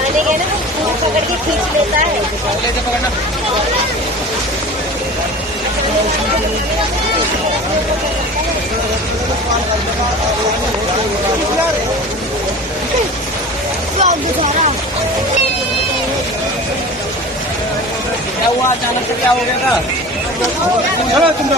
बचाने गए ना तो वो पकड़ के खींच लेता है। क्या हुआ? अचानक से क्या हो गया था? तुम